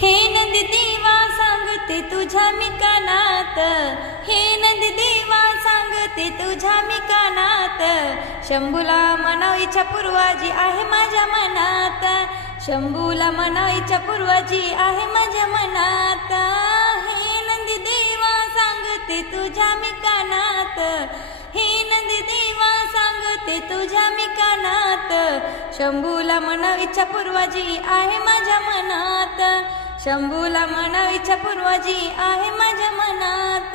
हे नंदी देवा सांगते तुझ्या मी कानात हे नंदी देवा सांगते तुझ्या मी कानात शंभूला मनवीच्या पूर्वाजी आहे माझ्या मनात. शंभूला मनवीच्या पूर्वाजी आहे माझ्या मनात. हे नंदी देवा सांगते तुझ्या मी कानात हे नंदी देवा सांगते तुझ्या मी कानात शंभूला मनवीच्या पूर्वाजी आहे माझ्या मनात. शंभूला मनवीच्या पूर्वाजी आहे माझ्या मनात.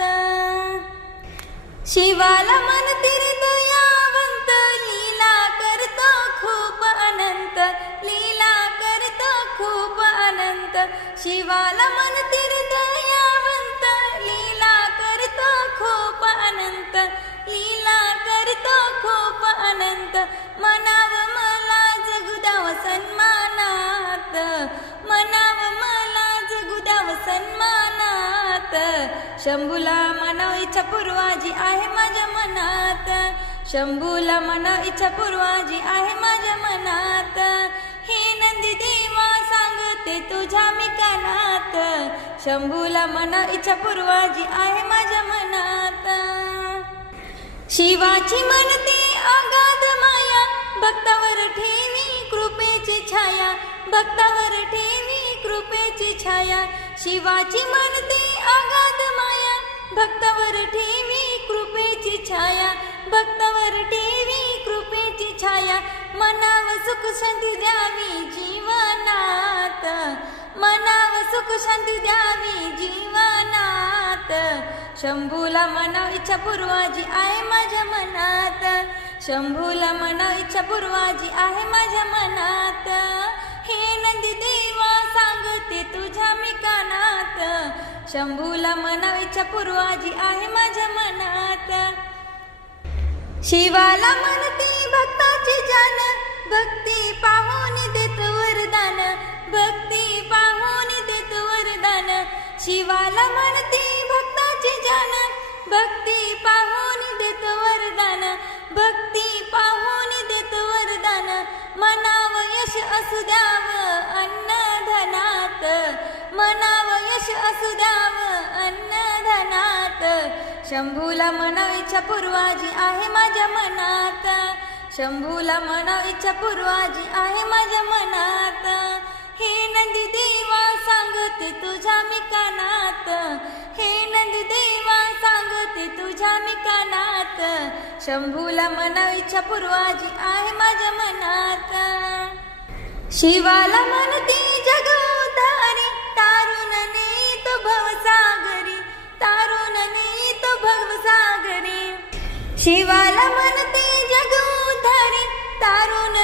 शिवाला म्हणते रे दयावंत लीला करतो खूप अनंत लीला करतो खूप अनंत. शिवाला म्हणते रे दयावंत लीला करतो खूप अनंत लीला करतो खूप अनंत. मना शंभूला मनव इच्छा पूर्वाजी आहे माझ्या मनात. शंभूला मनव इच्छा पूर्वाजी आहे माझ्या मनात. हे नंदी देवा सांगते तुझ्या मी कानात. शंभूला मनव इच्छा पूर्वाजी आहे माझ्या मनात. शिवाची म्हणती अगाध माया भक्तावर ठेवी कृपेची छाया भक्तावर ठेवी कृपेची छाया. शिवाची म्हणती अगाध भक्तावर ठेवी कृपेची छाया. भक्तावर ठेवी कृपेची छाया. मनाव सुख शांती द्यावी जीवनात. मनाव सुख शांती द्यावी जीवनात. शंभूला मनाव इच्छा पूर्वाजी आहे माझ्या मनात. शंभूला मनाव इच्छा पूर्वाजी आहे माझ्या मनात. शंभूला म्हणावीच्या पूर्वाजी आहे माझ्या मनात. शिवाला म्हणते भक्ताची जान भक्ती पाहून देत वरदान भक्ती पाहून देत वरदान. शिवाला म्हणते भक्ताची जान भक्ती पाहून देत वरदान भक्ती पाहून देत वरदान. मनाव यश असू द्या असू द्याव अन्नधनात. शंभूला मनाव इच्छा पूर्वाजी आहे माझ्या मनात. शंभूला मनाव इच्छा पूर्वाजी आहे माझ्या मनात. हे नंदी देवा सांगते तुझ्या मी कानात. हे नंदी देवा सांगते तुझ्या मी कानात. शंभूला मनाव इच्छा पूर्वाजी आहे माझ्या मनात. शिवाला म्हणती जग शिवाला म्हणते जगोधारी तारुण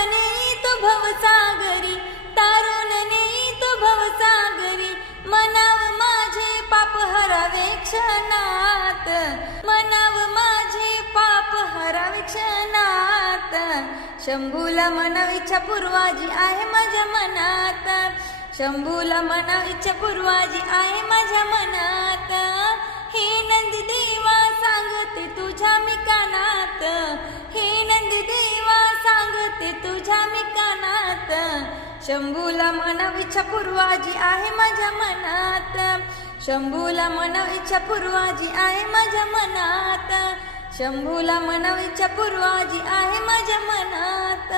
तो भवसागरी तारुण तो भवसागरी मनाव माझे पाप हरावे क्षणात. मनाव माझे पाप हरावे क्षणात. शंभूला मनाव इच्छा पूर्वाजी आहे माझ्या मनात. शंभूला मनाव इच्छा पूर्वाजी आहे माझ्या मनात. हे नंदी शंभूला मन इच्छा पूर्वाजी आहे माझ्या मनात. शंभूला मन इच्छा पूर्वाजी आहे माझ्या मनात. शंभूला मन इच्छा पूर्वाजी आहे माझ्या मनात.